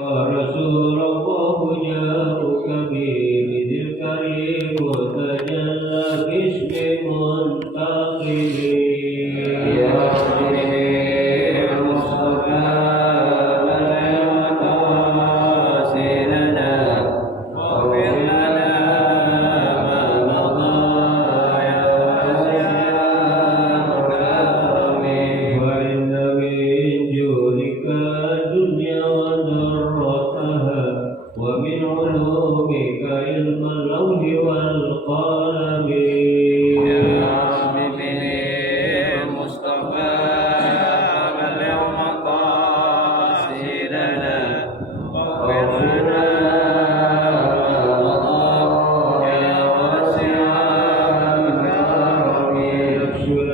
رسول الله جاءك بذي الكريم وتجلى باسم منتقم يا ربي المصطفى بلغ مقاصدنا واغفر لنا ما مضى يا واسع الكرم وإن من جودك الدنيا ومن علومك علم اللوح والقلم يا رب بالمصطفى بلغ مقاصدنا واغفر لنا ما مضى يا واسع الكرم يكشف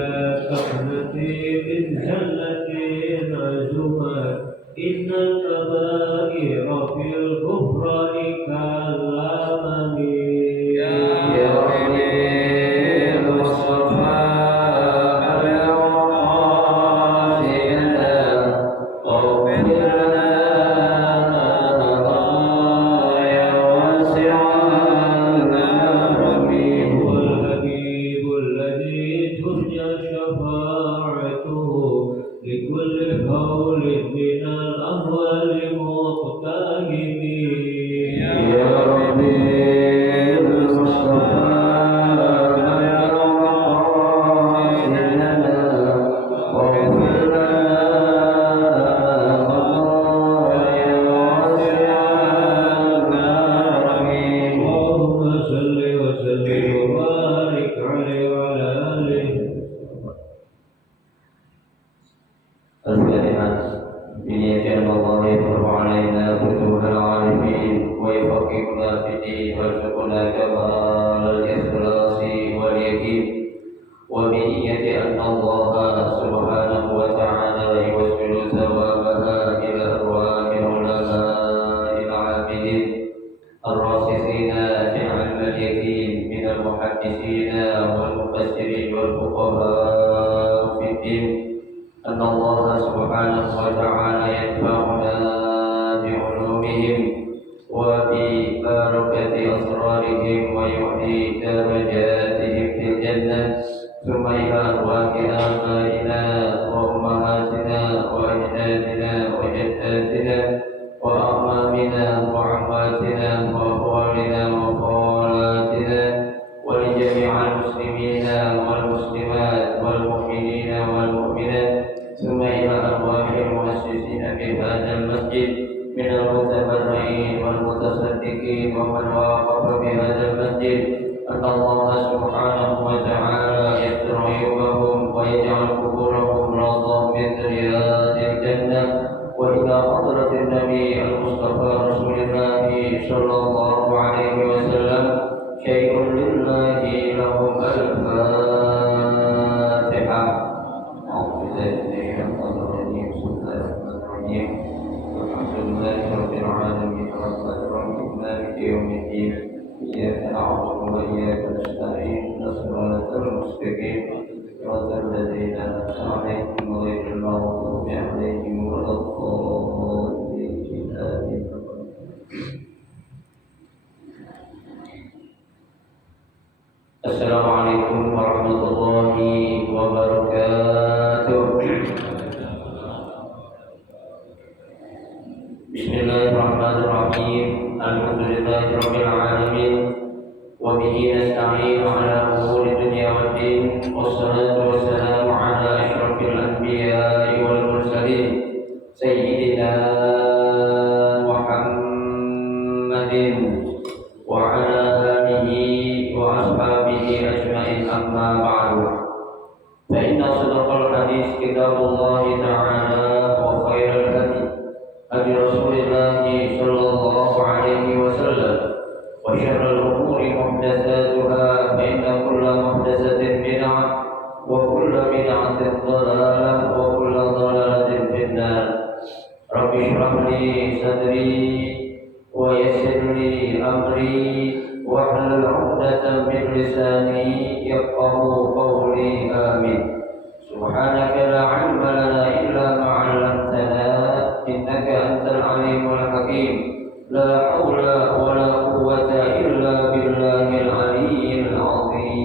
تقنتي من زلة عزمت إن الكبائر في الكفران كالأمم يا ربي المصطفى بلغ مقاصدنا واغفر لنا ما مضى يا واسع الكرم هو الحبيب الذي ترجى شفاعته لكل قول من الأهوال مقتهب يا ربي المصطفى بلغ مقاصدنا واغفر لنا ما مضى يا واسع الكرم اللهم صل وسلم وبارك عليه وعلى آله. الفاتحة بنية الله يفرح علينا فتوح العارفين ويفقهنا في الدين ويرزقنا كمال الإخلاص واليقين وبنية أن الله سبحانه وتعالى يوصل ثوابها إلى أرواح العلماء العاملين الراسخين في علم اليقين من المحدثين والمفسرين والفقهاء في الدين أن الله سبحانه وتعالى ينفعنا بعلومهم وببركة أسرارهم ويعلي درجاتهم في الجنة ثم إلى أرواح آبائنا وأمهاتنا وأجدادنا وجداتنا وأعمامنا وعماتنا وأخوالنا وخالاتنا ولجميع المسلمين والمسلمات والمؤمنين والمؤمنات ثم إلى أرواح المؤسسين في هذا المسجد من المتبرعين والمتصدقين ومن واقف بهذا المسجد أن الله سبحانه وتعالى يستر عيوبهم ويجعل قبورهم روضة من رياض الجنة وإلى حضرة النبي المصطفى رسول الله صلى الله عليه وسلم شيء لله لهم الفاتحة. أعوذ بالله من الشيطان الرجيم بسم الله الرحمن الرحيم الحمد لله رب العالمين الرحمن الرحيم مالك يوم الدين إياك نعبد وإياك نستعين صراط المستقيم صراط الذين أنعمت عليهم غير المغضوب عليهم ولا الضالين آمين. Assalamualaikum warahmatullahi wabarakatuh. Bismillahirrahmanirrahim. Alhamdulillahirabbil alamin. Wa bihi nasta'inu ala umuri dunya waddin. Wassalatu wassalamu ala asyrafil anbiya'i wal mursalin sayyidina Muhammadin wa ala alihi wa ashabihi ajma'in amma ba'du. Fa inna sadaqal hadis kitabullahi ta'ala wa khairal hadi hadi Rasulillahi sallallahu alaihi wasallam wa syarrul umuri muhdatsatuha fa inna kulla muhdatsatin bid'ah wa kulla bid'atin dhalalah wa kulla dhalalatin finnar. Rabbi shrah li sadri wa yassir li amri wahlul 'uqdatam min lisani yafqahu qawli amin. Subhanaka la 'ilma lana illa ma 'allamtana innaka antal alimul hakim. الحكيم لا حول ولا قوة إلا بالله العلي العظيم.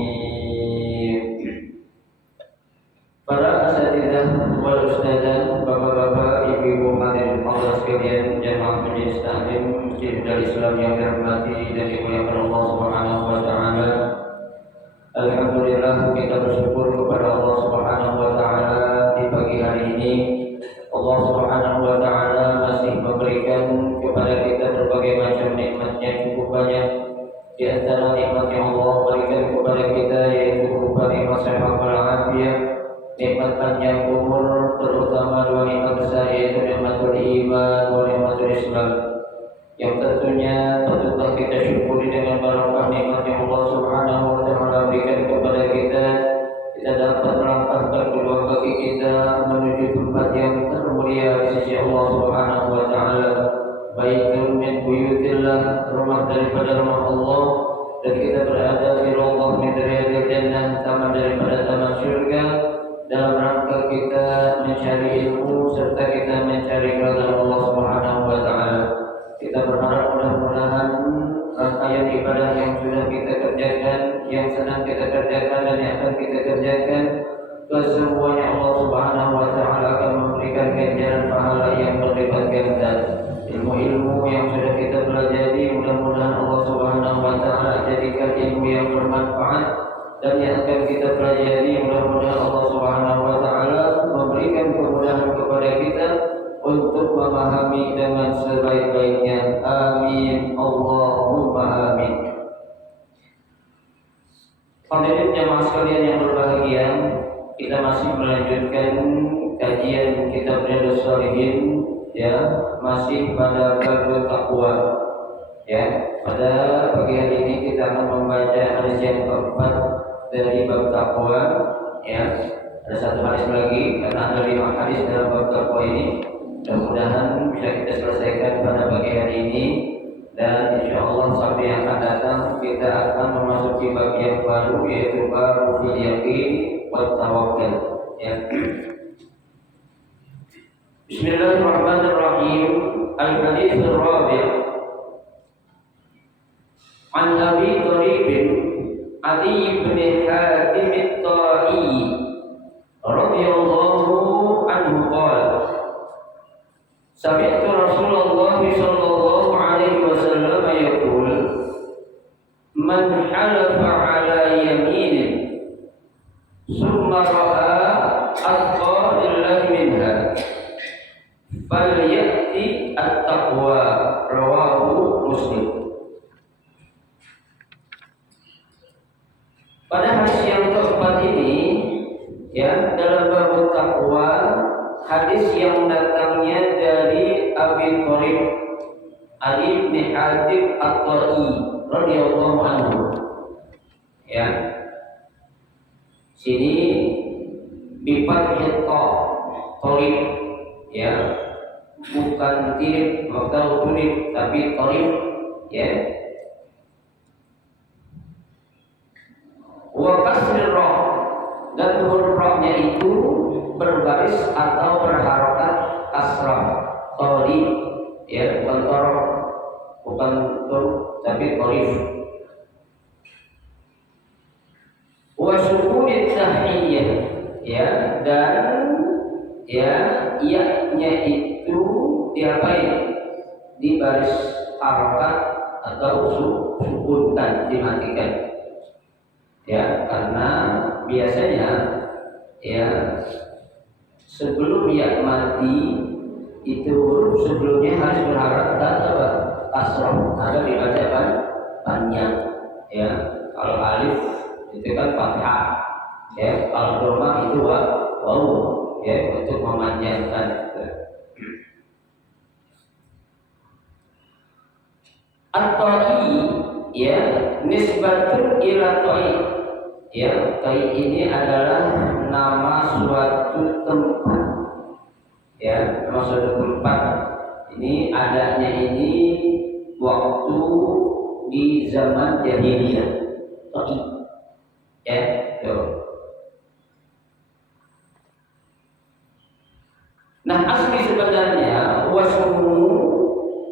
Para asatidzah wal ustadzah, bapak-bapak, ibu-ibu hadirin Allah sekalian, jamaah majelis taklim Masjid Islam yang dirahmati dan dimuliakan Allah Subhanahu wa taala. Alhamdulillah, kita bersyukur kepada Allah Subhanahu wa taala di pagi hari ini. Allah Subhanahu wa taala masih memberikan kepada kita berbagai macam nikmat-Nya cukup banyak. Di antara nikmat yang Allah berikan kepada kita yaitu berupa nikmat sehat walafiat, nikmat panjang umur, terutama dua nikmat besar yaitu nikmatul iman wa nikmatul Islam. Yang tentunya patutlah kita syukuri dengan barokah nikmat yang Allah Subhanahu wa taala berikan kepada kita. Kita dapat melangkahkan kedua kaki kita menuju tempat yang termulia di sisi Allah Subhanahu wa taala. Baitul min buyutillah, rumah daripada rumah Allah, dan kita berada di rawdah min riyadil jannah, taman daripada taman surga, dalam rangka kita mencari ilmu serta kita mencari keridhaan Allah Subhanahu wa taala. Kita berharap mudah-mudahan rangkaian ibadah yang sudah kita kerjakan, yang sedang kita kerjakan dan yang akan kita kerjakan, kesemuanya Allah Subhanahu wa taala akan memberikan ganjaran pahala yang berlipat ganda. Ilmu-ilmu yang sudah kita pelajari mudah-mudahan Allah Subhanahu wa taala jadikan ilmu yang bermanfaat, dan yang akan kita pelajari mudah-mudahan Allah Subhanahu wa taala memberikan kemudahan kepada kita untuk memahami dengan sebaik-baiknya. Amin, Allahumma amin. Hadirin jamaah sekalian yang berbahagia, kita masih melanjutkan kajian kitab Riyadhus Shalihin, ya, masih pada bab takwa. Ya, pada pagi hari ini kita akan membaca hadis yang keempat dari bab takwa. Ya, ada satu hadis lagi karena ada 5 hadis dalam bab takwa ini. Mudah-mudahan bisa kita selesaikan pada pagi hari ini, dan insya Allah sampai yang akan datang kita akan memasuki bab yang baru yaitu bab fil yaqin wat tawakkul. Ya. Bismillahirrahmanirrahim. Al-hadits ar-rabi'. An Abi Thalib Ali bin Hatim at-Ta'i radhiyallahu anhu qala Sami'tu Rasulullah sallallahu alaihi wasallam yaqul man halafa ala yaminin summa ra'a atqa lillahi minha falyati at-taqwa, rawahu Muslim. Pada hadis yang keempat ini, ya, dalam bab takwa, hadis yang datangnya dari Abi Thalib Ali bin Hatim at-Ta'i radhiyallahu anhu. Ya. Sini bifathil ta, Thalib, ya. Bukan tilib, atau tulib, tapi Thalib, ya. Wa kasrir ra, dan huruf ra-nya itu berbaris atau berharokat kasrah. Thalib, ya, bukan torof, bukan tur, tapi thalib. Wa sukun tahiyyah, ya, dan ya iya-nya itu diapain? Di baris harokat atau sukunkan, dimatikan. Ya, karena biasanya, ya, sebelum ya mati itu huruf sebelumnya harus berharokat apa? Kasrah, ada dibaca panjang. Ya, kalau alif itu kan fathah. Ya, kalau dhamma itu waw, ya, untuk memanjangkan. At-Ta'i, ya, nisbatun ila Ta'i. Ya, Ta'i ini adalah nama suatu tempat. Ya, nama suatu tempat. Ini adanya ini waktu di zaman jahiliyah. Ta'i. Ya, tuh. Nah, asli sebenarnya wasmu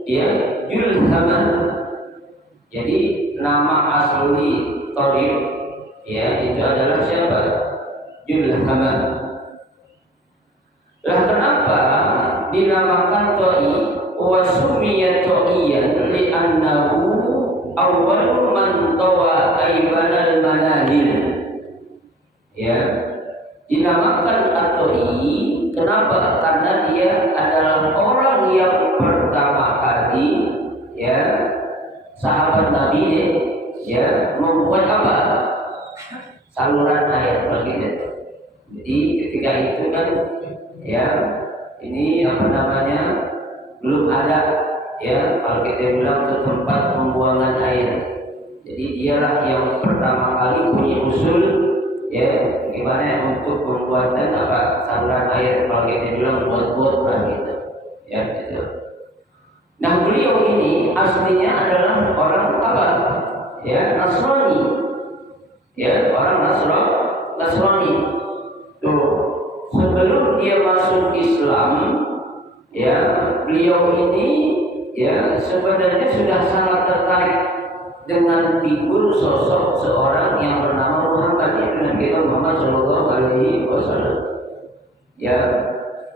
ya Julhama. Jadi nama asli Tariq ya itu adalah siapa? Julhama. Lah kenapa dinamakan Ta'i? Wa sumiya Ta'iyan li'annahu awwalu man tawa aybanal manahil. Ya, dinamakan At-Ta'i kenapa? Karena dia adalah orang yang pertama kali ya sahabat Nabi ya membuat apa? Saluran air begitu. Jadi ketika itu kan ya ini apa namanya belum ada ya kalau kita bilang ke tempat pembuangan air. Jadi dialah yang pertama kali punya usul ya gimana untuk pembuatan apa saluran air kalau kita bilang buat lah gitu ya gitu. Nah beliau ini aslinya adalah orang apa ya Nasrani ya orang Nasrani tuh sebelum dia masuk Islam ya beliau ini ya sebenarnya sudah sangat tertarik dengan figur sosok seorang yang bernama Muhammad ya Nabi kita Muhammad Shallallahu Alaihi Wasallam ya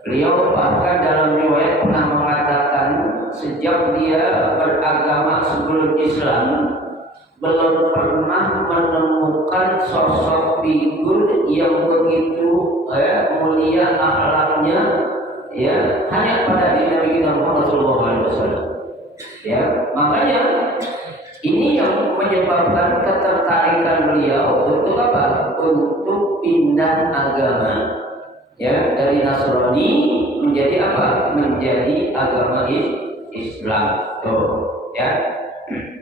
beliau bahkan dalam riwayat pernah mengatakan sejak dia beragama sebelum Islam belum pernah menemukan sosok figur yang begitu mulia akhlaknya ya hanya pada diri Nabi kita Muhammad SAW ya makanya ini yang menyebabkan ketertarikan beliau untuk apa? Untuk pindah agama ya dari Nasrani menjadi apa? Menjadi agama Islam tuh ya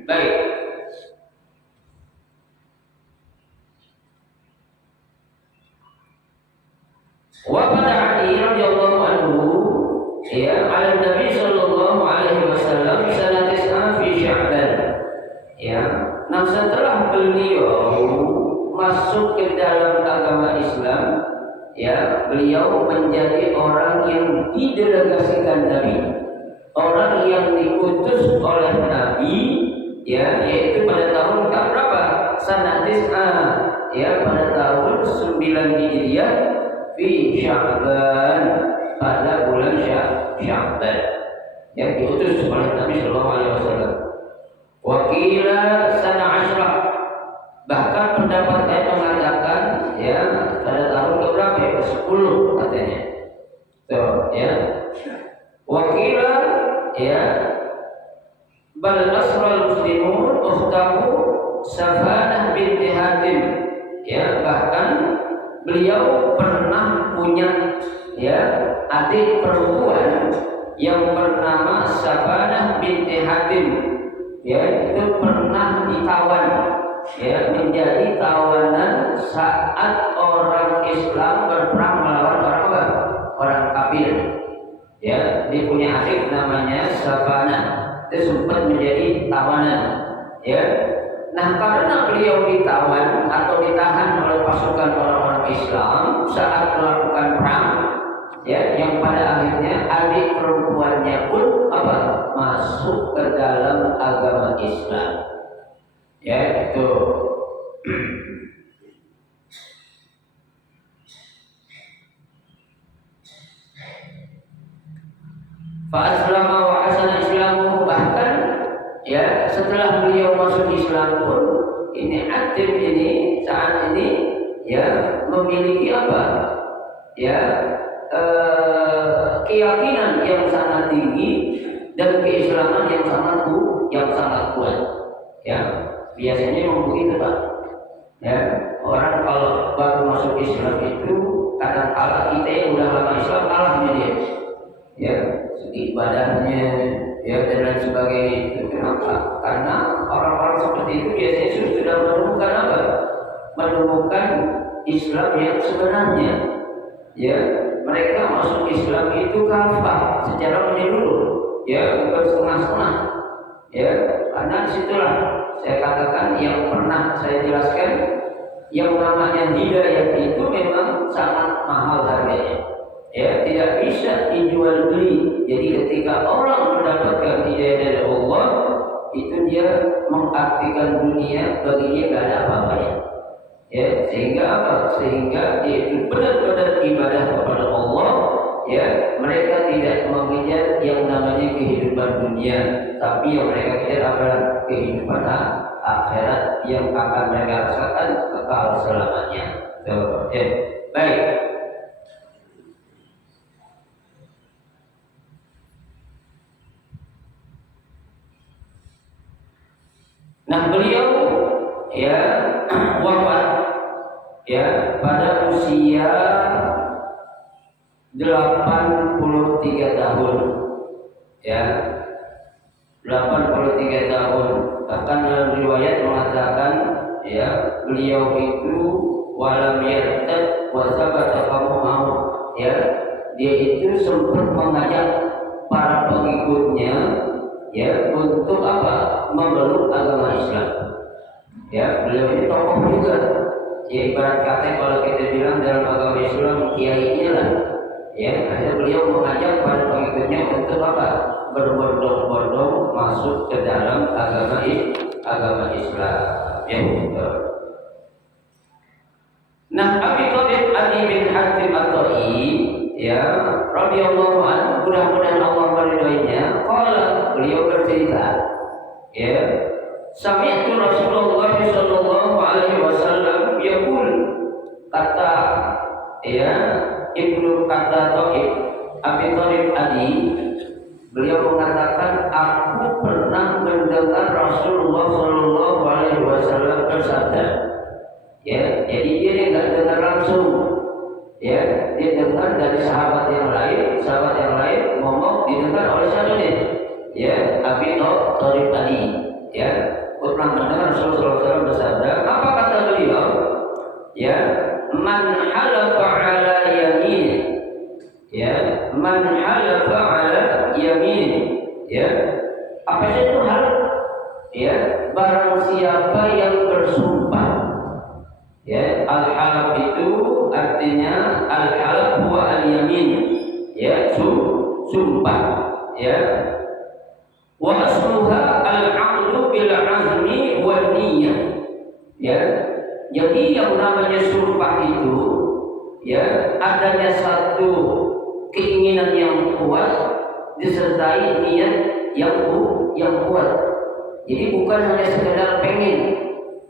baik. Wa pada Ali radhiyallahu anhu ya ala Nabi sallallahu alaihi wasallam sanatis'a fi Sya'ban ya nah setelah beliau masuk ke dalam agama Islam ya beliau menjadi orang yang didelegasikan Nabi orang yang diutus oleh Nabi ya yaitu pada tahun berapa? Sanatis'a ya pada tahun 9 Hijriah fi Sya'ban pada bulan Sya'ban yang diutus oleh Nabi Sallallahu Alaihi Wasallam. Wakila sana asyrah bahkan pendapat saya mengatakan ya pada tahun keberapa ya ke-10 katanya. Tuh ya. Wakila ya bal asral muslimun ukhtahu Safanah binti Hatim ya bahkan beliau pernah punya ya adik perempuan yang bernama Safanah binti Hatim ya itu pernah ditawan ya menjadi tawanan saat orang Islam berperang melawan orang apa? Orang kafir ya dia punya adik namanya Safanah itu sempat menjadi tawanan ya. Nah karena beliau ditawan atau ditahan oleh pasukan orang-orang Islam saat melakukan perang ya yang pada akhirnya adik perempuannya pun apa masuk ke dalam agama Islam ya itu. Fa'aslama wa hasana islamuhu bahkan ya setelah beliau masuk Islam pun ini aktif ini saat ini ya memiliki apa ya keyakinan yang sangat tinggi dan keislaman yang sangat kuat ya biasanya memang begitu Pak ya orang kalau baru masuk Islam itu kadang kala kita yang udah lama Islam kalahnya dia ya segi ibadahnya ya dan lain sebagainya itu kenapa? Karena orang-orang seperti itu biasanya sudah menemukan apa? Menemukan Islam yang sebenarnya ya mereka masuk Islam itu kafah secara menyeluruh ya bukan setengah-setengah ya karena disitulah saya katakan yang pernah saya jelaskan yang namanya hidayah itu memang sangat mahal harganya Ya, tidak bisa dijual beli. Jadi ketika orang mendapatkan hidayah dari Allah, itu dia mengartikan dunia bagi dia tidak ada apa-apanya. Ya, sehingga apa? Sehingga dia itu benar-benar ibadah kepada Allah. Ya, mereka tidak mengejar yang namanya kehidupan dunia, tapi yang mereka kejar adalah kehidupan akhirat yang akan mereka rasakan kekal selamanya. Ya. Baik. Nah, beliau ya wafat ya pada usia 83 tahun. Ya. 83 tahun. Bahkan dalam riwayat mengatakan ya beliau itu walam yartad wa sabata qawmahu. Ya, dia itu sempat mengajak para pengikutnya ya untuk apa? Memeluk agama Islam. Ya, beliau ini tokoh juga. Ya, ibarat kata kalau kita bilang dalam agama Islam kiainya lah. Ya, akhirnya beliau mengajak para pengikutnya untuk apa? Berbondong-bondong masuk ke dalam agama Islam. Ya, betul. Nah, Abi Thalib Ali bin Hatim At-Tai ya radhiyallahu anhu, mudah-mudahan Allah meridhoinya, qala, beliau bercerita ya, sami'tu Rasulullah sallallahu alaihi wasallam yaqul, kata ya Ibnu Taib Abi Thalib Ali, beliau mengatakan, aku pernah mendengar Rasulullah sallallahu alaihi wasallam bersabda. Ya, jadi dia tidak dengar langsung. Ya, dia dengar dari sahabat yang lain ngomong, didengar oleh siapa nih? Ya, Abi Thalib Ali. Ya, pernah mendengar Rasulullah SAW bersabda. Apa kata beliau? Ya, man halafa ala yamin. Ya, man halafa ala yamin. Ya, apa itu hal? Ya, barang siapa yang bersumpah. Ya, al-halaf itu artinya al-halaf huwa al-yamin. Ya, sumpah. Ya. Wa asluha al-aqdu bil azmi wan niyyah. Ya. Jadi yang namanya sumpah itu ya adanya satu keinginan yang kuat disertai niat yang kuat. Jadi bukan hanya sekedar pengen.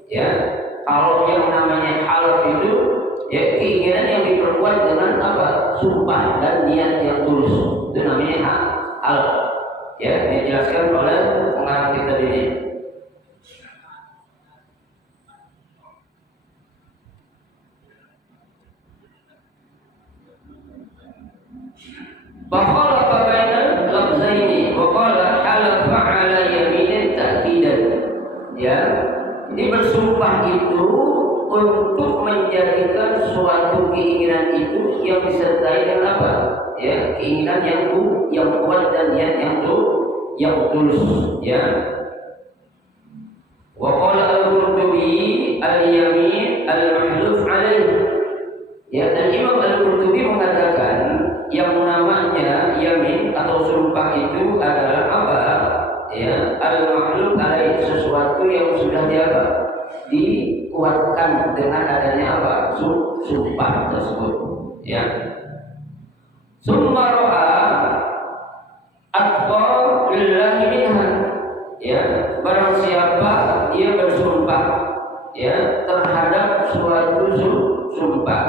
Ya. Kalau yang namanya halaf itu ya keinginan yang diperkuat dengan apa? Sumpah dan niat yang tulus. Itu namanya halaf. Ya, dijelaskan oleh pengarang kitab ini. Fakhalafa bainal lafzaini wa qala halafa ala yaminin ta'kidan. Ya. Ini bersumpah itu untuk menjadikan suatu keinginan itu yang disertai dengan apa? Ya, keinginan yang kuat dan yang tulus. Ya. Wa qala al-Qurtubi al-yamin al-mahluf alaih. Ya, dan Imam al-Qurtubi mengatakan yang namanya yamin atau sumpah itu adalah apa? Ya, al-mahluf alaih, sesuatu yang sudah dikuatkan dengan adanya apa? Sumpah tersebut. Ya. Summa ra'a atqa lillahi minha. Ya, barang siapa dia bersumpah ya terhadap suatu sumpah.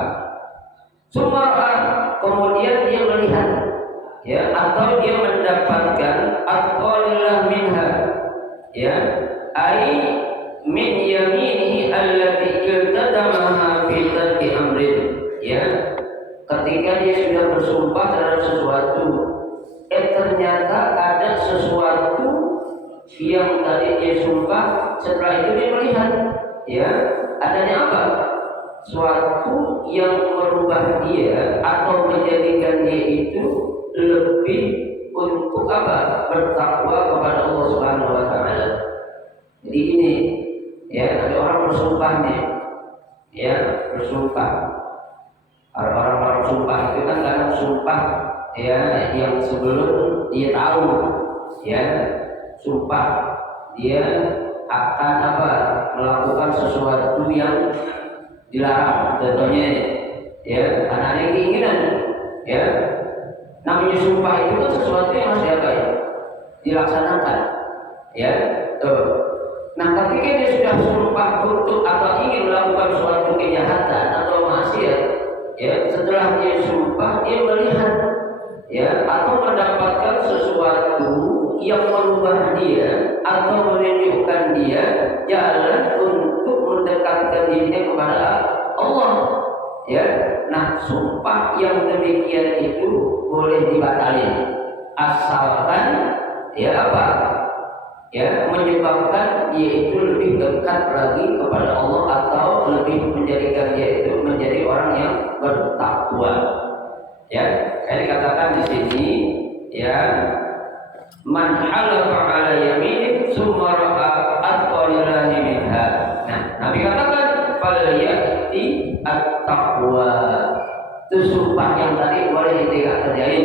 Summa ra'a, kemudian dia melihat ya atau dia mendapatkan atqa lillahi minha. Ya, ai min yaminihi allati iltadamaha fi tarki amrin. Ya, ketika dia sudah bersumpah terhadap sesuatu, ternyata ada sesuatu yang tadi dia sumpah, setelah itu dia melihat ya adanya apa? Suatu yang merubah dia atau menjadikan dia itu lebih untuk apa? Bertakwa kepada Allah Subhanahu wa taala. Jadi ini ya, ada orang bersumpah nih. Ya, bersumpah. Orang-orang sumpah itu kan kadang sumpah ya yang sebelum dia tahu ya sumpah dia akan melakukan sesuatu yang dilarang, contohnya ya karena ada keinginan ya, namanya sumpah itu kan sesuatu yang harus dilaksanakan ya tuh. Nah ketika dia sudah sumpah untuk atau ingin melakukan suatu kejahatan atau maksiat ya, setelah dia sumpah dia melihat ya atau mendapatkan sesuatu yang merubah dia atau menunjukkan dia jalan untuk mendekatkan dirinya kepada Allah ya. Nah sumpah yang demikian itu boleh dibatalin asalkan ya menyebabkan dia itu lebih dekat lagi kepada Allah atau lebih menjadikan dia itu menjadi orang yang bertakwa ya. Saya dikatakan di sini ya, man halafa ala yamin summa ra'a atqalillahi minha. Nah, Nabi katakan falyati at-taqwa. Itu sumpah yang tadi boleh tidak terjadi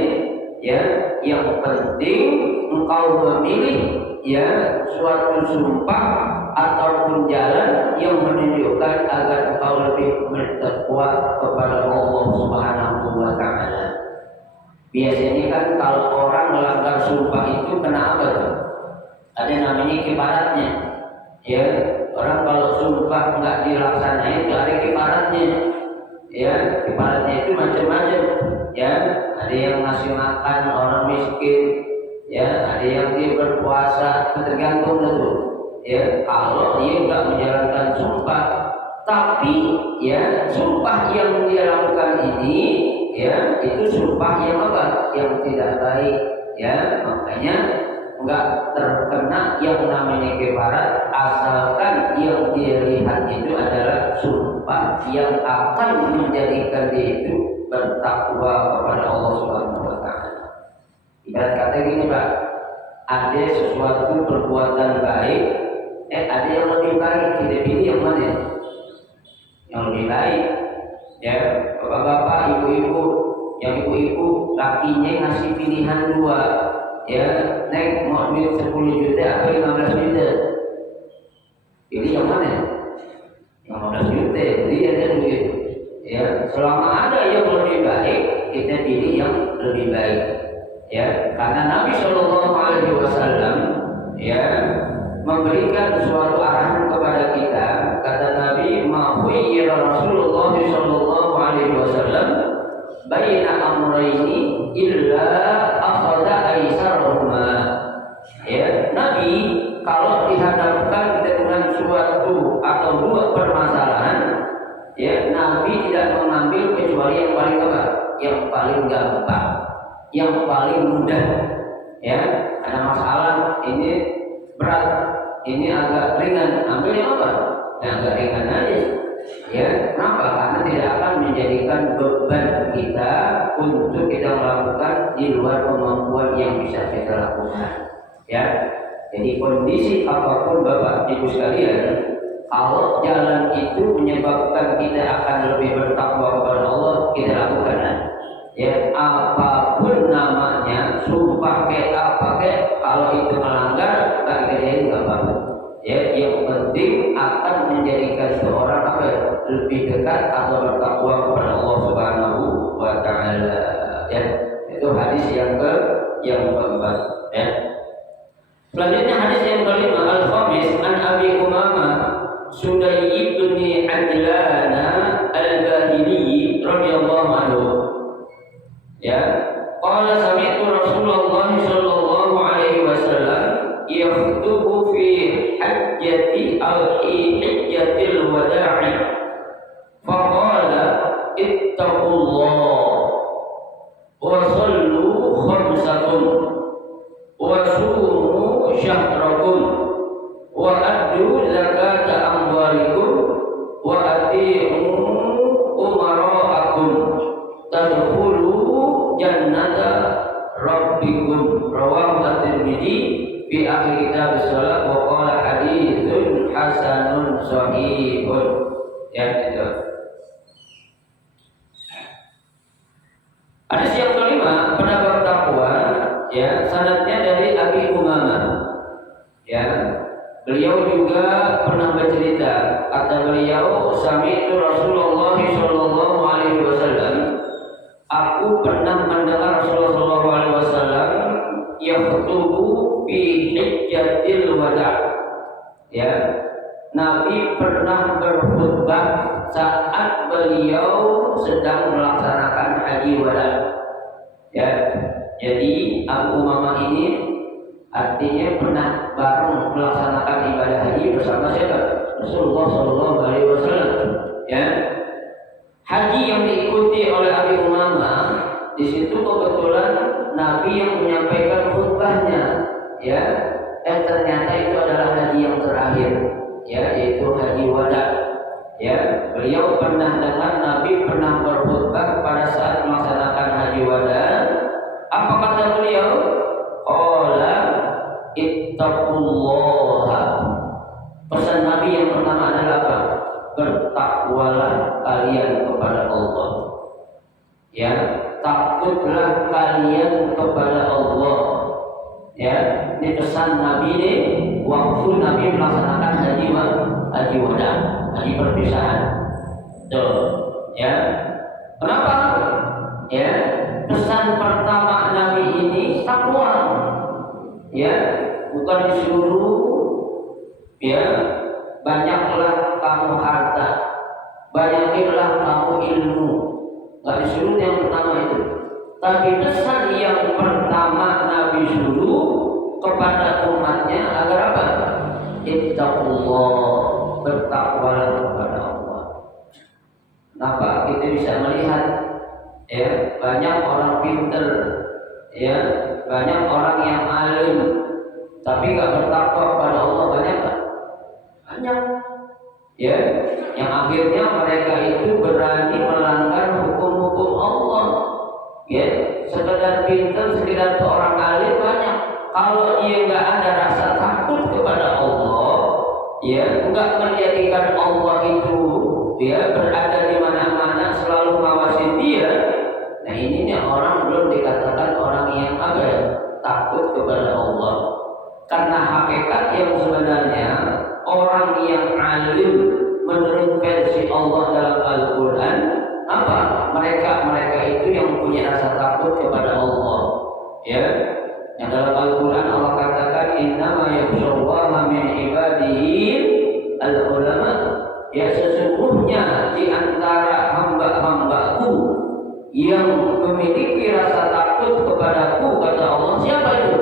ya. Yang penting engkau memilih ya suatu sumpah ataupun jalan yang menunjukkan agar engkau lebih bertakwa kepada Allah Subhanahu wa taala. Biasanya kan kalau orang melanggar sumpah itu kena apa tuh? Ada namanya kifaratnya. Ya, orang kalau sumpah nggak dilaksanain itu ada kifaratnya. Ya, kifaratnya itu macam-macam. Ya, ada yang ngasih makan orang miskin. Ya, ada yang dia berpuasa, tergantung itu. Ya, kalau dia nggak menjalankan sumpah, tapi ya sumpah yang dia lakukan ini ya itu sumpah yang yang tidak baik ya, makanya enggak terkena yang namanya kifarat asalkan yang dia lihat itu adalah sumpah yang akan menjadikan dia itu bertakwa kepada Allah Subhanahu wa taala. Ibarat kata gini Pak, ada sesuatu perbuatan baik, ada yang lebih baik, kita pilih yang mana? Yang lebih baik. Ya, bapak-bapak, ibu-ibu, yang ibu-ibu lakinya ngasih pilihan dua, ya, naik mau duit 10 juta atau 15 juta, pilih yang mana? Yang 15 juta, dia ada duit. Ya, selama ada yang lebih baik, kita pilih yang lebih baik. Ya, karena Nabi Shallallahu Alaihi Wasallam ya memberikan suatu arahan kepada kita. Kata Nabi, ma'huyyira Rasulullah Shallallahu Alaihi Wasallam baina amrayni illa akhadha aisarahuma. Ya, Nabi kalau dihadapkan dengan suatu atau dua permasalahan, ya Nabi tidak mengambil kecuali yang paling yang paling gampang, yang paling mudah. Ya, ada masalah ini berat, ini agak ringan, ambil yang yang agak ringan aja. Ya, kenapa? Karena tidak akan menjadikan beban kita untuk kita melakukan di luar kemampuan yang bisa kita lakukan. Ya, jadi kondisi apapun Bapak Ibu sekalian, kalau jalan itu menyebabkan kita akan lebih bertakwa kepada Allah, kita lakukan. Ya, apapun namanya, sumpah kalau itu melanggar, tak kerjain nggak apa-apa. Ya, yang penting akan menjadikan seorang lebih dekat atau bertakwa kepada Allah Subhanahu wa taala. Ya, itu hadis yang keempat. Ya. Selanjutnya hadis yang kelima, al-khamis an Abi Umamah Sudai bin Ajlan al-Bahili radhiyallahu anhu. Ya, qala sami'tu Rasulullah sallallahu alaihi wasallam yakhutubu fi hajjati hajjatil wada'i faqala ittaqullah wa sallu khamsakum wa sumu syahrakum wa addu zakata amwalikum wa ati'u umara'akum tadkhulu jannata rabbikum. Rawahu at-Tirmidzi fi akhir kitab as-salat wa qala haditsun hasanun shahihun. Ya, itu hadis yang Ya, beliau juga pernah bercerita, kata beliau, sami'tu Rasulullah sallallahu alaihi wasallam, aku pernah mendengar Rasulullah sallallahu alaihi wasallam yakhutubu fi hijjatil wada'. Ya, Nabi pernah berkhutbah saat beliau sedang melaksanakan haji wada. Ya, jadi Abu Umamah ini artinya pernah bareng melaksanakan ibadah haji bersama siapa? Rasulullah Shallallahu Alaihi Wasallam. Ya, haji yang diikuti oleh Abi Umamah di situ kebetulan Nabi yang menyampaikan khutbahnya. Ya, ternyata itu adalah haji yang terakhir, ya, yaitu haji wada. Ya, beliau pernah dengar Nabi pernah berkhutbah pada saat melaksanakan haji wada. Apa kata beliau? Qala ittaqullaha. Pesan Nabi yang pertama adalah apa? Bertakwalah kalian kepada Allah. Ya, takutlah kalian kepada Allah. Ya, ini pesan Nabi ini waktu Nabi melaksanakan haji wada, haji perpisahan. Tuh, ya. Kenapa? Ya, pesan pertama Nabi ini takwa. Ya, bukan disuruh ya banyaklah kamu harta, banyakilah kamu ilmu. Gak disuruh yang pertama itu. Tapi pesan yang pertama Nabi suruh kepada umatnya agar apa? Ittaqullah, bertakwalah kepada Allah. Kenapa? Kita bisa melihat ya banyak orang pinter, ya banyak orang yang alim, tapi gak bertakwa kepada Allah banyak tak? Banyak. Ya, yang akhirnya mereka itu berani melanggar hukum-hukum Allah. Ya, sekedar pintar, sekedar seorang alim banyak. Kalau dia nggak ada rasa takut kepada Allah, ya, nggak menjadikan Allah itu dia berada di mana-mana, selalu mengawasi dia. Nah, ini nih orang belum dikatakan orang yang apa ya, takut kepada Allah. Karena hakikat yang sebenarnya orang yang alim menurut versi Allah dalam Al-Quran apa? Mereka itu yang punya rasa takut kepada Allah. Ya, yang dalam Al-Quran Allah katakan innama yakhshallaha min ibadihi al-ulama. Ya, sesungguhnya di antara hamba-hambaku yang memiliki rasa takut kepadaku, kata Allah, siapa itu?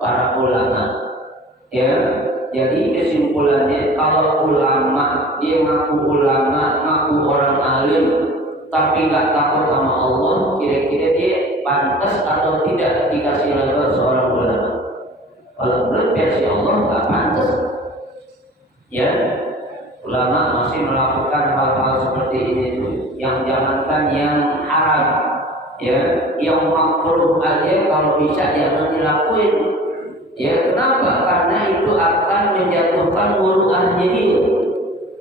Para ulama. Ya, jadi kesimpulannya kalau ulama dia ngaku ulama, ngaku orang alim, tapi nggak takut sama Allah, kira-kira dia pantas atau tidak dikasih gelar seorang ulama? Kalau menurut versi Allah nggak pantas. Ya, ulama masih melakukan hal-hal seperti ini tuh, yang jangankan yang haram, ya, yang makruh aja kalau bisa jangan dilakuin. Ya, kenapa? Karena itu akan menjatuhkan muruahnya dia.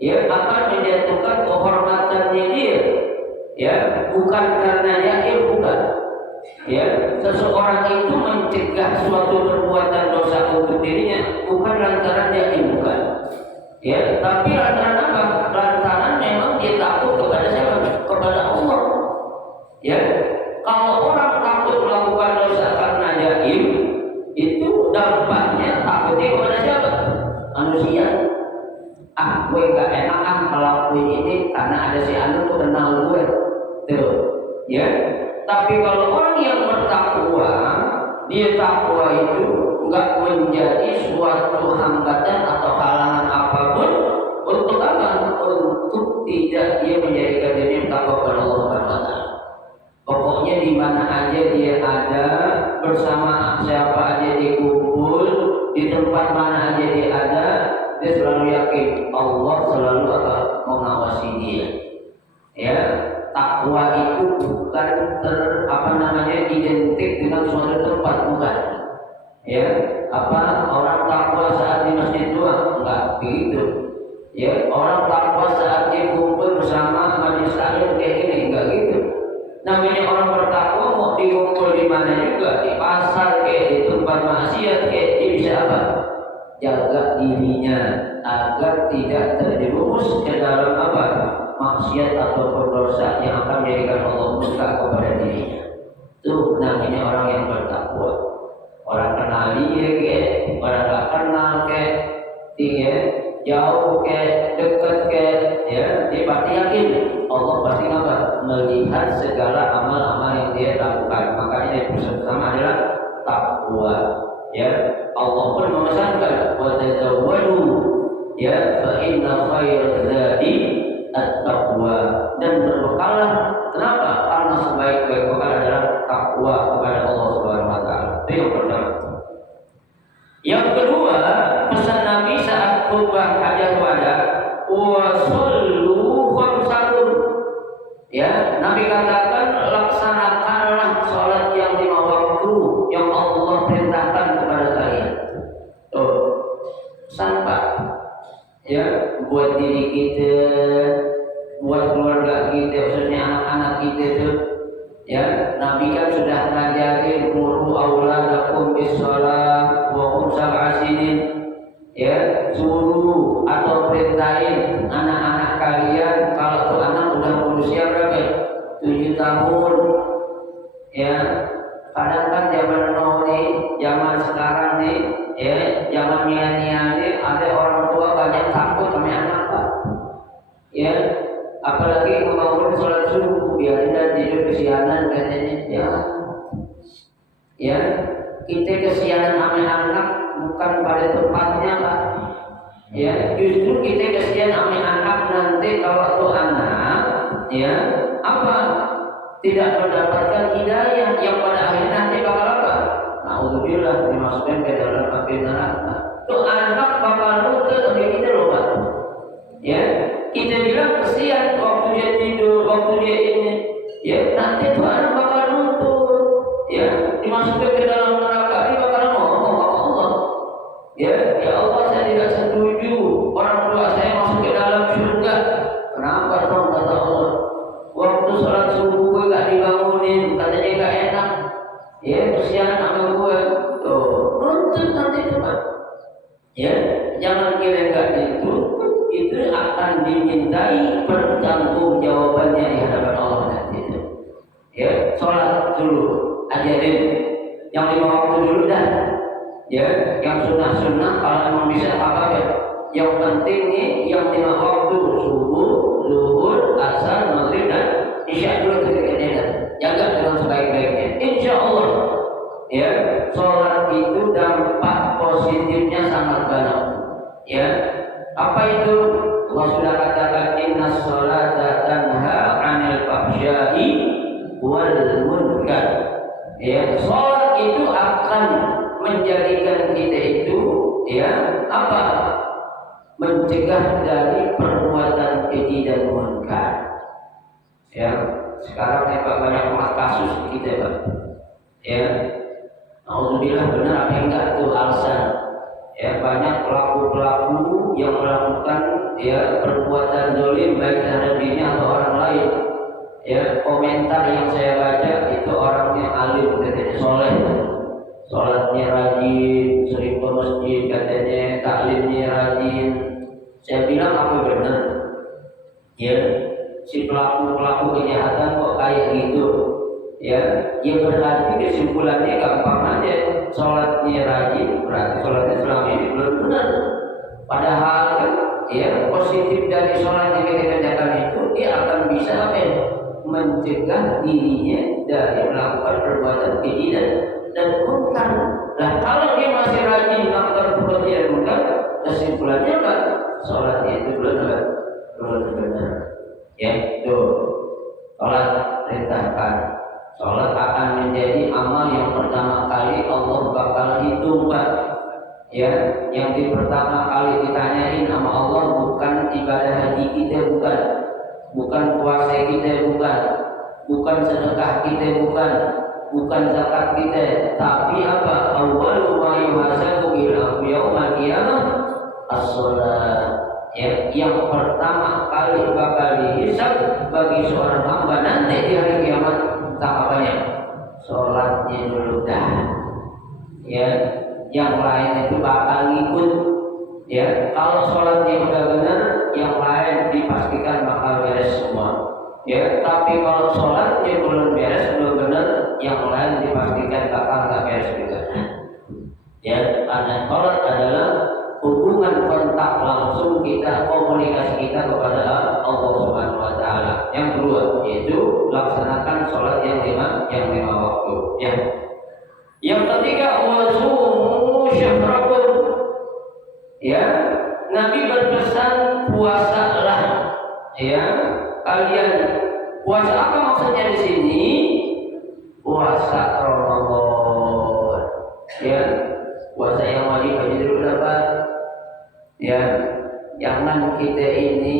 Ya, akan menjatuhkan kehormatannya dia. Ya, bukan karena yakin, bukan. Ya, seseorang itu mencegah suatu perbuatan dosa untuk dirinya bukan lantaran yakin, bukan. Ya, tapi lantaran apa? Lantaran memang dia takut kepada siapa? Kepada Allah. Ya, kalau orang takut melakukan dosa karena yakin, itu dampaknya takutnya kepada siapa? Manusia. Gue gak enak ngelakuin ini karena ada si anu tuh kenal gue. Tuh, ya. Tapi kalau orang yang bertakwa, dia takwa itu nggak menjadi suatu hambatan atau halangan apapun untuk apa? Untuk tidak dia menjadikan diri takwa kepada Allah Subhanahu wa taala. Pokoknya di mana aja dia ada, bersama siapa aja dia kumpul, di tempat mana aja dia ada, dia selalu yakin Allah selalu akan mengawasi dia. Ya, takwa itu bukan identik dengan suatu tempat, bukan. Ya, orang takwa saat di masjid doang, enggak begitu. Ya, orang takwa saat dia kumpul bersama majelis taklim kayak gini, enggak gitu. Namanya orang bertakwa mau dikumpul di mana juga, di pasar kayak di tempat maksiat kayak, dia bisa apa? jaga dirinya agar tidak terjerumus ke dalam apa? Maksiat atau berdosa yang akan menjadikan Allah murka kepada dirinya. Itu namanya orang yang bertakwa. Orang kenal dia ke, orang tak kenal ke, dia jauh ke, dekat ke, ya, dia pasti yakin Allah pasti apa? Melihat segala amal-amal yang dia lakukan. Makanya yang bersama adalah takwa. Ya, Allah pun memesankan wa tazawwadu, ya, fa inna khairaz zadi at-taqwa, dan berbekallah. Kenapa? Karena sebaik-baik bekal adalah takwa kepada Allah Subhanahu wa taala. Itu yang pertama. Yang kedua, pesan Nabi saat khutbah hajat wada, wa sallu khamsakum. Ya, Nabi katakan laksanakanlah salat yang 5 waktu yang Allah perintahkan kepada kalian. Tuh, sampai ya buat diri kita, buat keluarga kita, khususnya anak-anak kita tuh. Ya, Nabi kan sudah ngajarin muru auladakum bis-shalah wa hum sab'a sinin. Ya, suruh atau perintahin anak-anak kalian kalau tuh anak udah berusia berapa? 7 tahun. Ya, kadang kan zaman now nih, zaman sekarang nih, ya, zaman milenial nih, ada orang tua banyak takut sama anak, Pak. Ya, apalagi membangun sholat subuh, biarin dan tidur kesianan katanya. Ya, kita kesianan sama anak bukan pada tempatnya, Pak. Ya, justru kita kesian sama anak nanti kalau tuh anak, ya, apa? Tidak mendapatkan hidayah yang pada akhirnya nanti bakal apa? Nauzubillah, dimasukkan ke dalam api neraka. Tuh anak bakal nutut oleh kita loh, Pak. Ya, kita bilang kesian waktu dia tidur, waktu dia ini. Ya, nanti tuh anak bakal nutut. Ya, dimasukkan ke dalam neraka, dia bakal ngomong sama Allah. Ya Allah, saya tidak setuju orang tua saya masuk ke dalam surga. Kenapa dong, kata Allah? Waktu sholat subuh gue gak dibangunin, katanya gak enak. Ya, kesian sama gue. Tuh, nuntut nanti itu, Pak. Ya, jangan kira gak itu akan dimintai pertanggungjawabannya di hadapan Allah nanti itu. Ya, sholat dulu, ajarin yang 5 waktu dulu dah. Ya, yang sunnah-sunnah kalau memang bisa apa ya? Yang penting nih yang 5 waktu subuh, zuhur, asar, maghrib dan isya dulu ketika jaga dengan sebaik-baiknya. Insya Allah, ya, sholat itu dampak positifnya sangat banyak. Ya, apa itu? Allah sudah katakan inna sholata tanha 'anil fahsya'i wal munkar. Ya, sholat itu akan menjadikan kita itu, ya, apa? Mencegah dari perbuatan keji dan munkar. Ya, sekarang Pak banyak kasus kita, Pak. Ya, alhamdulillah benar apa enggak itu alasan. Ya, banyak pelaku-pelaku yang melakukan, ya, perbuatan zalim baik terhadap dirinya atau orang lain. Ya, komentar yang saya baca itu orangnya alim, katanya soleh. Sholatnya rajin, sering ke masjid katanya, taklimnya rajin. Saya bilang apa benar? Ya, si pelaku kejahatan kok kayak gitu? Ya, yang berarti kesimpulannya gampang aja. Sholatnya rajin, berarti sholatnya selama ini belum benar. Padahal kan, ya, positif dari sholat yang kita kerjakan itu, dia akan bisa apa? Mencegah dirinya dari melakukan perbuatan keji dan munkar. Nah, kalau dia masih rajin melakukan perbuatan munkar, kesimpulannya kan sholatnya itu belum benar. Ya, itu sholat perintahkan. Sholat akan menjadi amal yang pertama kali Allah bakal hitung, Pak. Ya, yang di pertama kali ditanyain sama Allah bukan ibadah haji kita, bukan puasa kita, bukan sedekah kita, bukan zakat kita, tapi apa? Awwalu ma yuhasabu bil yaumil qiyamah as-shalah. Ya, yang pertama kali bakal dihisab bagi seorang hamba nanti di hari kiamat, apanya? Sholatnya dulu dah. Ya, yang lain itu bakal ngikut. kalau sholatnya udah benar, yang lain dipastikan bakal beres semua. Ya, tapi kalau sholatnya belum beres, belum benar, yang lain dipastikan bakal nggak beres juga. Ya, karena sholat adalah hubungan kontak langsung kita, komunikasi kita kepada Allah Subhanahu Wa Taala. Yang kedua yaitu laksanakan sholat yang lima waktu. Ya. Yang ketiga wasumu syahrakum. Ya, Nabi berpesan puasalah. Ya, kalian puasa apa maksudnya di sini? Puasa Ramadan. Ya, puasa yang wajib bagi dulu dapat. Ya, jangan kita ini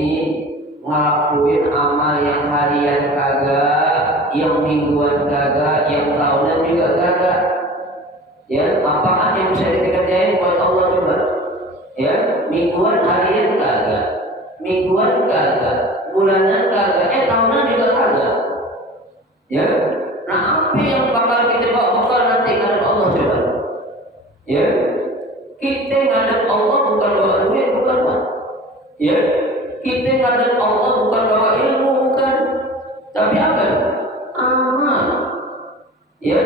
ngelakuin amal yang harian kagak, yang mingguan kagak, yang tahunan juga kagak. Ya, apaan yang bisa kita kerjain buat Allah coba? Ya, mingguan harian kagak, mingguan kagak, bulanan kagak, tahunan juga kagak. Ya, nah apa yang bakal kita bawa bekal nanti ngadep Allah coba? Ya, kita ngadep Allah bukan bawa duit, bukan Pak. Ya, kita ngadep Allah bukan bawa ilmu, bukan. Tapi apa? Amal. Ya,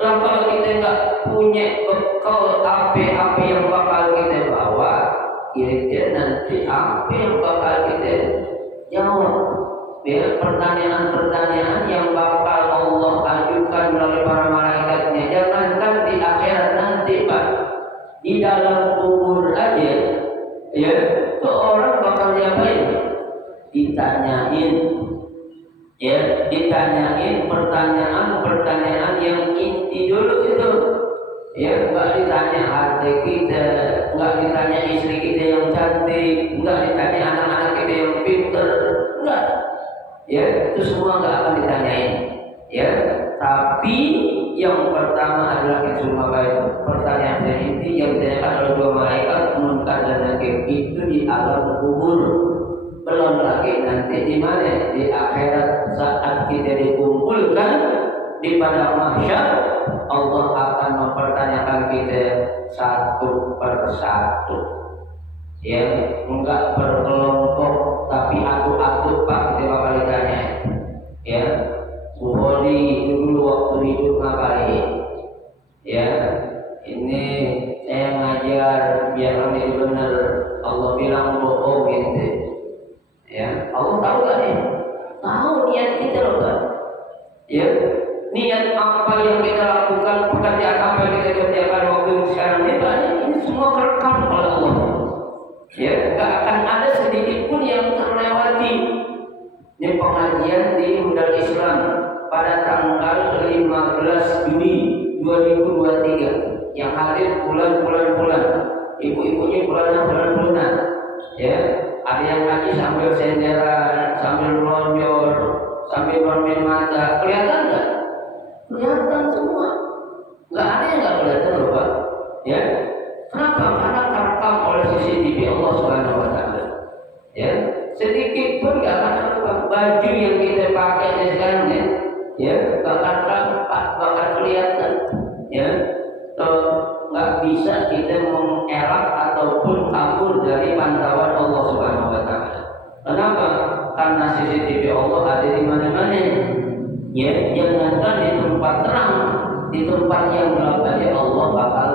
nah kalau kita nggak punya bekal apa yang bakal kita bawa, kira-kira nanti apa yang bakal kita jawab? Ya, pertanyaan-pertanyaan yang bakal Allah ajukan melalui para malaikatnya. Jangankan di akhirat nanti Pak, di dalam kubur aja, ya, tuh orang bakal diapain? Ditanyain. Ya, ditanyain pertanyaan yang inti dulu itu. Ya, enggak ditanya hati kita, enggak ditanya istri kita yang cantik, enggak ditanya anak-anak kita yang pintar, enggak. Ya, itu semua enggak akan ditanyain. Ya, tapi yang pertama adalah cuma baik pertanyaan yang inti yang ditanyakan oleh dua malaikat munkar dan nakir itu di alam kubur. Belum lagi nanti di mana di akhirat saat kita dikumpulkan di padang mahsyar, Allah akan mempertanyakan kita satu persatu. Ya, enggak berkelompok tapi atu-atu Pak kita bakal ditanya. Ya, Bukhari dulu waktu hidup ngapain? Ya, ini saya ngajar biar ini benar. Allah bilang bohong gitu. Ya, Allah tahu gak nih? Tahu niat kita loh Pak. Ya, niat apa yang kita lakukan, pekerjaan apa yang kita kerjakan waktu sekarang ini Pak, ini semua kerekam oleh Allah. Ya, gak akan ada sedikit pun yang terlewati. Ini pengajian di Hudal Islam pada tanggal 15 Juni 2023 yang hadir bulan-bulan, ibu-ibunya bulan-bulan. Ya, ada yang ngaji sambil senderan, sambil melonjor, sambil bermain mata, kelihatan nggak? Kelihatan semua. Nggak ada yang nggak kelihatan loh Pak. Ya, kenapa? Karena terekam oleh CCTV Allah Subhanahu Wa Taala. Ya, sedikit pun nggak akan ada baju yang kita pakai sekarang ya, bakal kelihatan. Ya, nggak bisa kita mengelak ataupun kabur dari pantauan Allah Subhanahu Wa Taala. Kenapa? Karena CCTV Allah ada di mana-mana. Ya, jangankan di tempat terang, di tempat yang gelap aja Allah bakal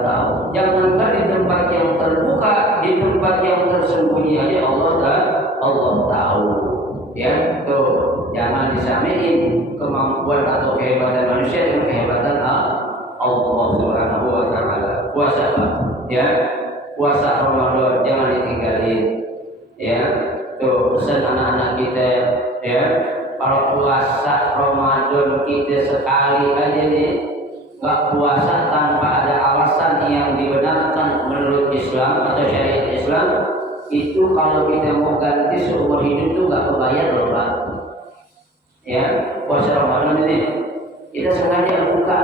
tahu. Jangankan di tempat yang terbuka, di tempat yang tersembunyi aja Allah tahu. Ya, tuh jangan disamain kemampuan atau kehebatan manusia dengan kehebatan Allah Subhanahu Wa Taala. Puasa Pak, ya, puasa Ramadan jangan ditinggalin. Ya, tuh pesan anak-anak kita. Ya, kalau puasa Ramadan kita sekali aja nih, nggak puasa tanpa ada alasan yang dibenarkan menurut Islam atau syariat Islam, itu kalau kita mau ganti seumur hidup tuh nggak kebayar loh Pak. Ya, puasa Ramadan ini kita sengaja buka,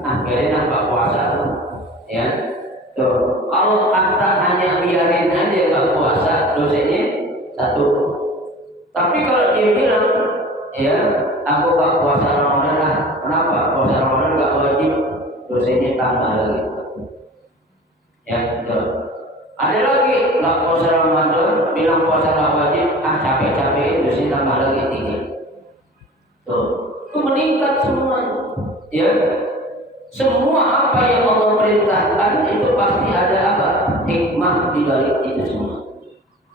akhirnya nggak puasa tuh. Ya, tuh kalau kata hanya biarin aja nggak puasa, dosanya satu. Tapi kalau dia bilang, ya, aku nggak puasa Ramadan lah, kenapa? Puasa Ramadan nggak wajib, dosanya tambah lagi. Ya, tuh. Ada lagi nggak puasa Ramadan, bilang puasa nggak wajib, capek-capek itu sih tambah lagi 3. Tuh, itu meningkat semua. Ya, semua apa yang Allah perintahkan itu pasti ada apa? Hikmah di balik itu semua.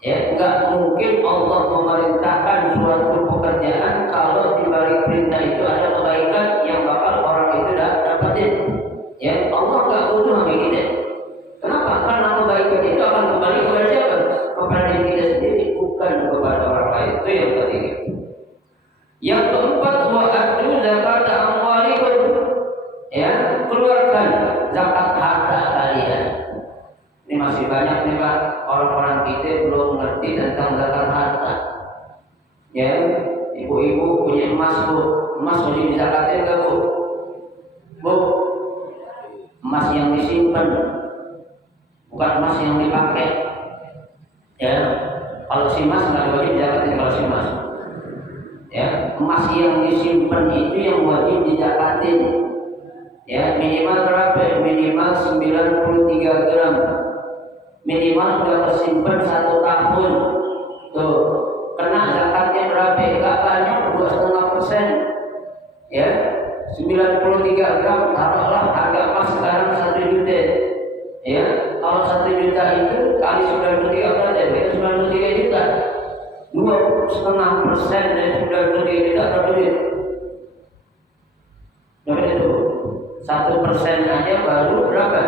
Ya, nggak mungkin Allah memerintahkan suatu pekerjaan kalau di balik perintah itu ada kebaikan yang bakal orang itu dapatin. Ya, Allah nggak butuh sama kita. Kenapa? Karena kebaikan itu akan kembali kepada siapa? Kepada diri kita sendiri, bukan kepada orang lain. Itu yang ketiga. Yang keempat, wa atu zakat amwalikum. Ya, keluarkan zakat harta kalian. Ini masih banyak nih Pak, orang-orang kita belum mengerti tentang zakat harta. Ya, ibu-ibu punya emas Bu, emas wajib dizakatin enggak Bu? Bu, emas yang disimpan, bukan emas yang dipakai. Ya, kalau si emas nggak wajib dizakatin kalau si emas. Ya, emas yang disimpan itu yang wajib dizakatin. Ya, minimal berapa? Minimal 93 gram. Minimal sudah tersimpan 1 tahun. Tuh, kena zakatnya berapa? Enggak banyak, 2,5%. Ya, 93 gram. Taruhlah harga emas sekarang 1 juta. Ya, kalau 1 juta itu kali 93 berarti 93 juta. 2,5% dari 93 juta berapa duit? Berapa itu? 1% aja baru berapa?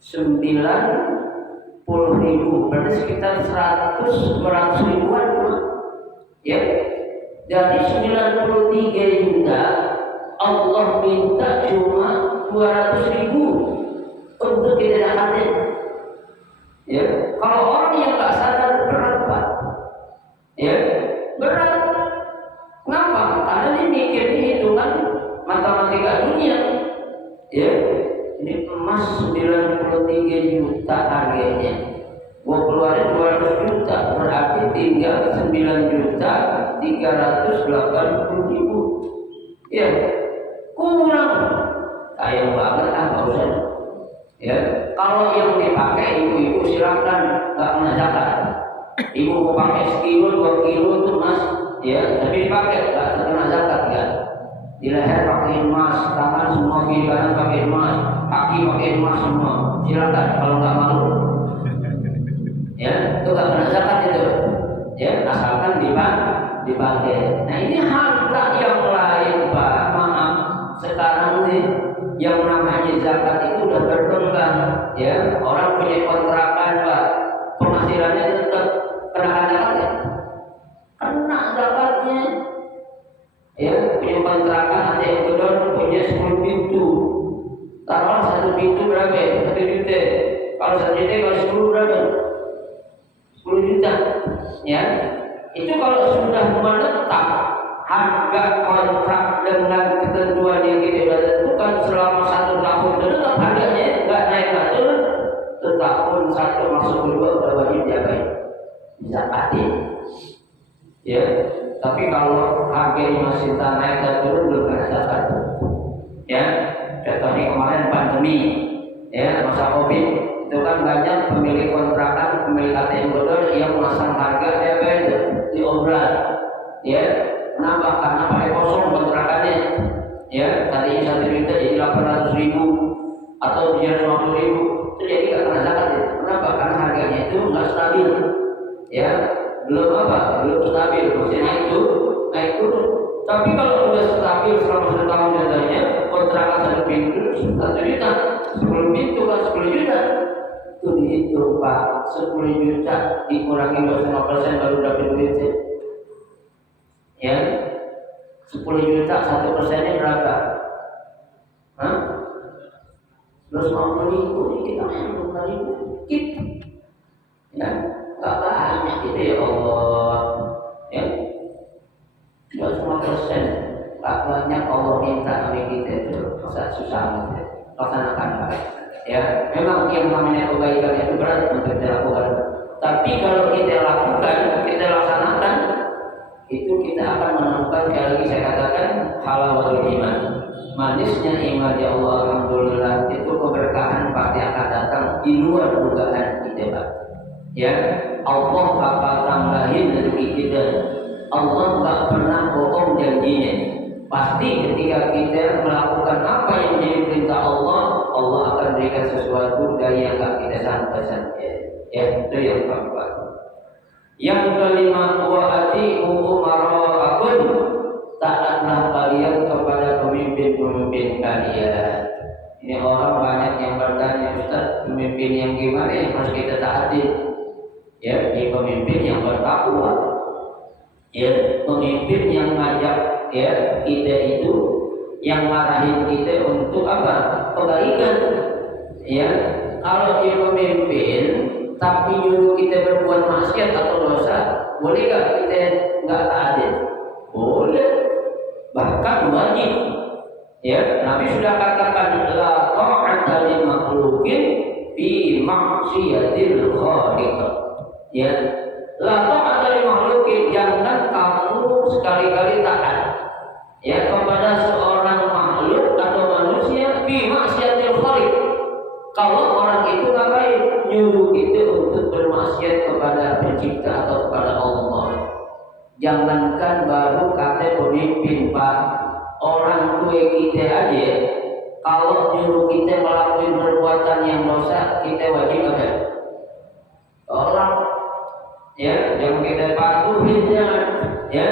90.000, berarti sekitar 100 ribuan. Ya, jadi 93 juta Allah minta cuma 200.000 untuk kita dapatkan. Ya, kalau orang yang nggak sadar berat Pak. Ya, berat. Kenapa? Karena dia mikir hitungan matematika dunia. Ya, ini emas 93 juta harganya. Gua keluarin 200 juta, berarti tinggal 9.380.000. Ya, kurang. Sayang banget nggak usah. Ya, kalau yang dipakai ibu-ibu silakan, nggak kena zakat. Ibu mau pakai sekilo 2 kilo itu emas, ya, tapi dipakai nggak kena zakat kan? Di leher pakai emas, tangan semua kiri kanan pakai emas, kaki pakai emas semua. Silakan kalau nggak malu. Ya, itu nggak kena zakat itu. Ya, asalkan dipakai. Nah ini harta yang lain Pak. Maaf, sekarang nih yang namanya zakat itu udah berkembang. Ya, orang punya kontrakan Pak, penghasilannya tetap kena zakat ya? Kena zakatnya. Ya, punya kontrakan ada yang gedor punya 10 pintu. Taruhlah 1 pintu berapa? 1 juta. Kalau 1 juta kalau 10 berapa? 10 juta. Ya, itu kalau sudah menetap harga kontrak dengan ketentuan yang kita sudah tentukan selama 1 tahun tetap harganya nggak naik nggak turun. Setahun 1 masuk 2 udah wajib dizakatin. Ya, tapi kalau harganya masih naik dan turun belum kena zakat. Ya, contohnya kemarin pandemi, ya masa COVID itu kan banyak pemilik kontrakan, pemilik ATM bodol yang memasang harga DP itu di obral. Ya, kenapa? Karena pakai kosong kontrakannya. Ya, tadinya 1 juta jadi 800.000 atau 350.000, itu jadi nggak kena zakat ya. Kenapa? Karena harganya itu nggak stabil. Ya, belum belum stabil, masih naik turun. Tapi kalau sudah stabil selama 1 tahun jadinya kontrakan 1 pintu 1 juta, 10 pintu kan 10 juta. Itu dihitung Pak, 10 juta dikurangi 2,5% baru dapat duitnya. Ya, 10 juta 1%-nya berapa? Hah? 250.000, kita 50.000 dikit. Ya, nggak banyak gitu ya Allah. Ya, 2,5%, nggak banyak Allah minta kami kita itu susah gitu. Laksanakan Pak. Ya, memang yang namanya kebaikan itu berat untuk kita lakukan. Tapi kalau kita lakukan, kita laksanakan, itu kita akan menemukan sekali lagi saya katakan halawatul iman. manisnya iman ya Allah, alhamdulillah, itu keberkahan pasti akan datang di luar dugaan kita, Pak. Ya, Allah bakal tambahin rezeki kita. Allah tak pernah bohong janjinya. Pasti ketika kita melakukan apa yang menjadi perintah Allah, Allah akan berikan sesuatu dari yang tak kita sangka-sangka. Ya, itu yang keempat. Yang kelima, wa ati'u umara'akum, taatlah kalian kepada pemimpin-pemimpin kalian. Ini orang banyak yang bertanya, Ustaz, pemimpin yang gimana yang harus kita taati? Ya, ini pemimpin yang bertakwa. Ya, pemimpin yang ngajak ya kita itu, yang marahin kita untuk apa? Kebaikan. Ya, kalau dia pemimpin tapi nyuruh kita berbuat maksiat atau dosa, bolehkah kita nggak taati? Boleh, bahkan wajib. Ya, Nabi sudah katakan la ta'ata li makhluqin fi maksiatil khaliq. Ya, la ta'ata li makhluqin, jangan kamu sekali-kali taat ya kepada seorang makhluk atau manusia fi maksiatil khaliq. Kalau orang itu ngapain? Nyuruh kita untuk bermaksiat kepada pencipta atau kepada Allah. Jangankan baru kata pemimpin, Pak, orang tua kita aja kalau nyuruh kita melakukan perbuatan yang dosa, kita wajib apa? Tolak. Ya, jangan kita patuhin, jangan. Ya,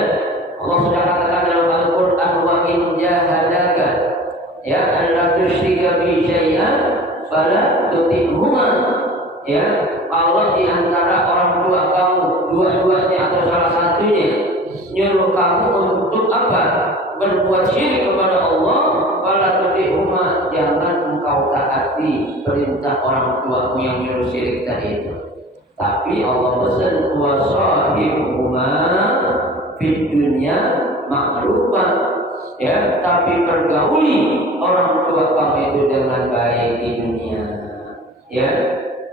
Allah sudah katakan dalam Al-Quran, wa in jahadaka ya alla tusyrika bi syai'an fala tuti'huma. Ya, kalau di antara orang tua kamu dua-duanya atau salah satunya nyuruh kamu untuk apa? Berbuat syirik kepada Allah, fala tuti'huma, jangan engkau taati perintah orang tuamu yang nyuruh syirik tadi itu. Tapi Allah pesan wa sahibuhuma fid dunya ma'rufan. Ya, tapi pergauli orang tua kamu itu dengan baik di dunia. Ya,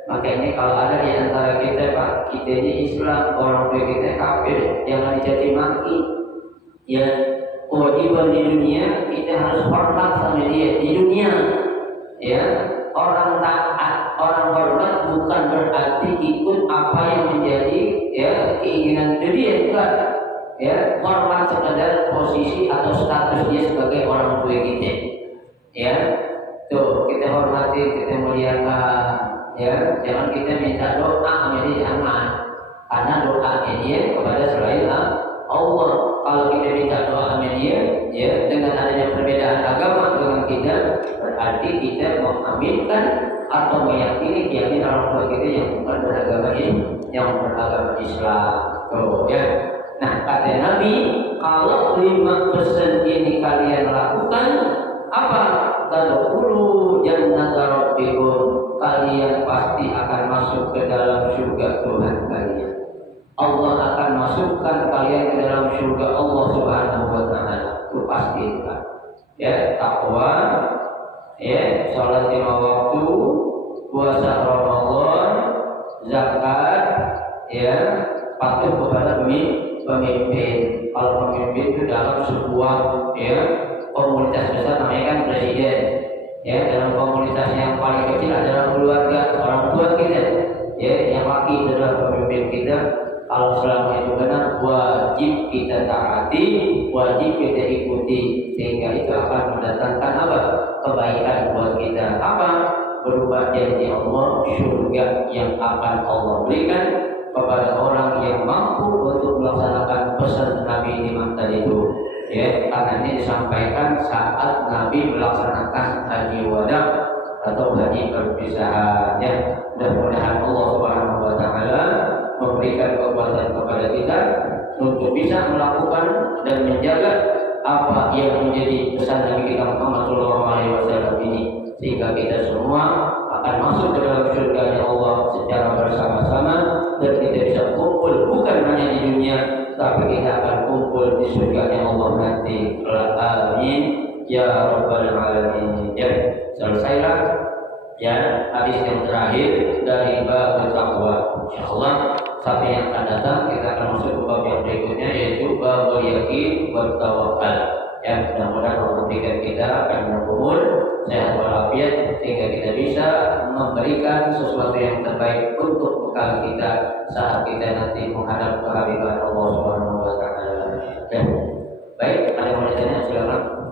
makanya kalau ada di antara kita, Pak, kita ini Islam, orang tua kita kafir, jangan dicaci maki. Ya, kewajiban di dunia kita harus hormat sama dia di dunia. Ya, orang taat, orang hormat bukan berarti ikut apa yang menjadi ya keinginan dia, enggak. Ya, hormat sekedar posisi atau status dia sebagai orang tua kita. Ya, tuh kita hormati, kita muliakan. Ya, jangan kita minta doa sama dia, jangan. Karena doa dia kepada selain Allah. Kalau kita minta doa sama dia, ya dengan adanya perbedaan agama dengan kita, berarti kita mengaminkan atau meyakini keyakinan orang tua kita yang bukan beragama ini, yang beragama Islam. Tuh, ya. Nah, kata Nabi, kalau 5 pesan ini kalian lakukan, apa? Tadkhulu jannata rabbikum, kalian pasti akan masuk ke dalam surga Tuhan kalian. Allah akan masukkan kalian ke dalam surga Allah Subhanahu wa taala. Itu pasti, Pak. Ya, takwa, ya, salat 5 waktu, puasa Ramadan, zakat, ya, patuh kepada pemimpin. Kalau pemimpin itu dalam sebuah ya komunitas besar, namanya kan presiden. Ya, dalam komunitas yang paling kecil adalah keluarga, orang tua kita. Ya, yang laki adalah pemimpin kita. Kalau selama itu benar, wajib kita taati, wajib kita ikuti, sehingga itu akan mendatangkan apa? Kebaikan buat kita. Apa? Berupa janji Allah, surga yang akan Allah berikan kepada orang yang mampu untuk melaksanakan pesan Nabi Imam tadi itu. Ya, karena ini disampaikan saat Nabi melaksanakan haji wada atau haji perpisahan. Ya, mudah-mudahan Allah Subhanahu wa taala memberikan kekuatan kepada kita untuk bisa melakukan dan menjaga apa yang menjadi pesan Nabi kita Muhammad SAW ini, sehingga kita semua akan masuk ke dalam surga Allah secara bersama-sama, dan kita bisa kumpul bukan hanya di dunia, tapi kita akan kumpul di surga Allah nanti. Amin ya rabbal alamin. Ya, selesailah ya hadis yang terakhir dari bab taqwa. Insyaallah saat yang akan datang kita akan masuk ke bab yang berikutnya, yaitu bab yakin wa tawakkal. Ya, mudah-mudahan memberikan kita panjang umur, sehat walafiat, sehingga kita bisa memberikan sesuatu yang terbaik untuk bekal kita saat kita nanti menghadap kehadiran Allah Subhanahu wa taala. Baik, ada yang mau ditanya silakan.